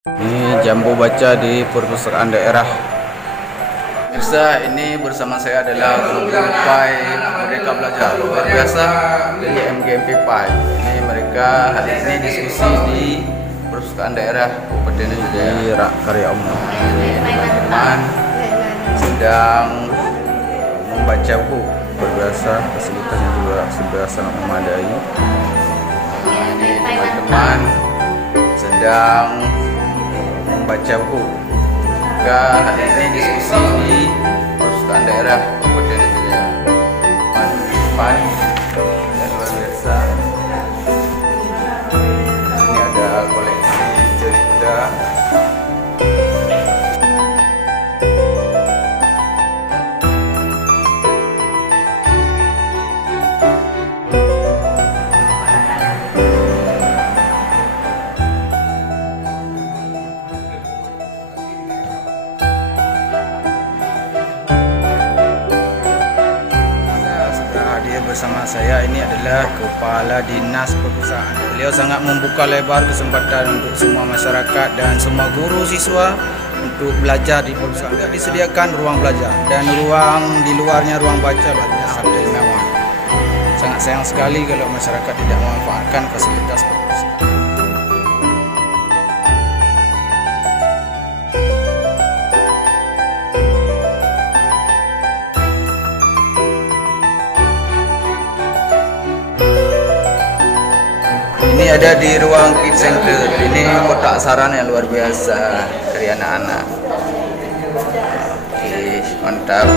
Ini jambu baca di perpustakaan daerah. Pemirsa, ini bersama saya adalah guru PAI Merdeka Belajar luar biasa dari MGMP PAI. Ini mereka hari ini diskusi di perpustakaan daerah Kabupaten Jaya Karya Umum. Teman-teman sedang membaca buku luar biasa, fasilitasnya juga sudah sangat memadai. Ini teman-teman sedang membaca buku. Juga hari ini diskusi di perpustakaan daerah Kabupaten Jaya. Teman-teman yang luar biasa. Ini ada koleksi cerita. Bersama saya ini adalah Kepala Dinas Perpustakaan. Beliau sangat membuka lebar kesempatan untuk semua masyarakat dan semua guru siswa untuk belajar di perpustakaan. Tidak disediakan ruang belajar dan ruang di luarnya ruang baca banyak sangat mewah. Sangat sayang sekali kalau masyarakat tidak memanfaatkan fasilitas perpustakaan. Ini ada di ruang Kids Center. Ini kotak saran yang luar biasa dari anak-anak. Oke, mantap.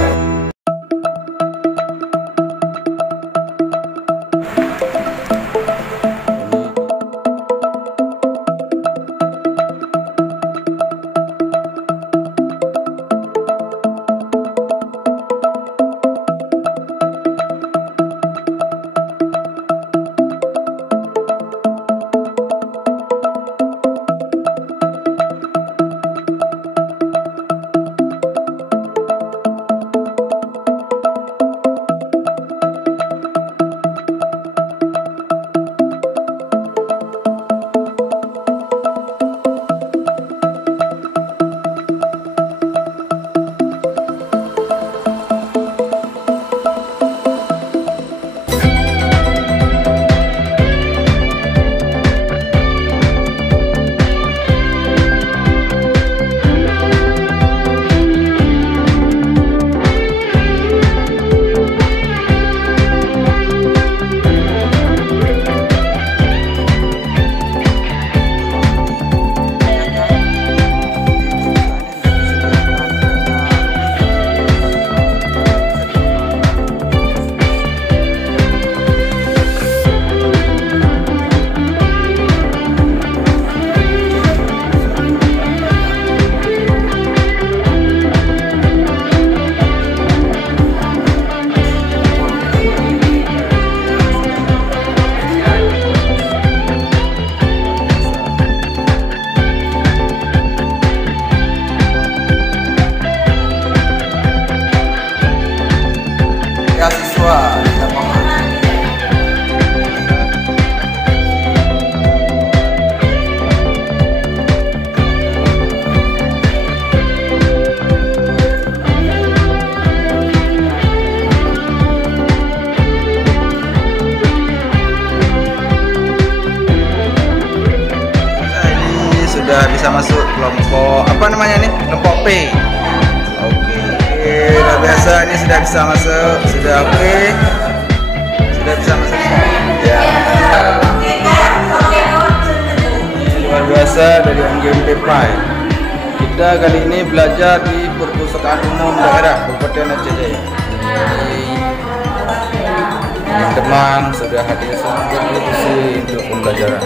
Sudah bisa masuk kelompok apa namanya nih, kelompok P. Oke, luar biasa, ini sudah bisa masuk, sudah oke, sudah bisa masuk ya. Luar biasa dari MGMP PAI. Kita kali ini belajar di perpustakaan umum daerah Kabupaten Aceh Jaya. Teman-teman sudah hadir semua untuk pembelajaran.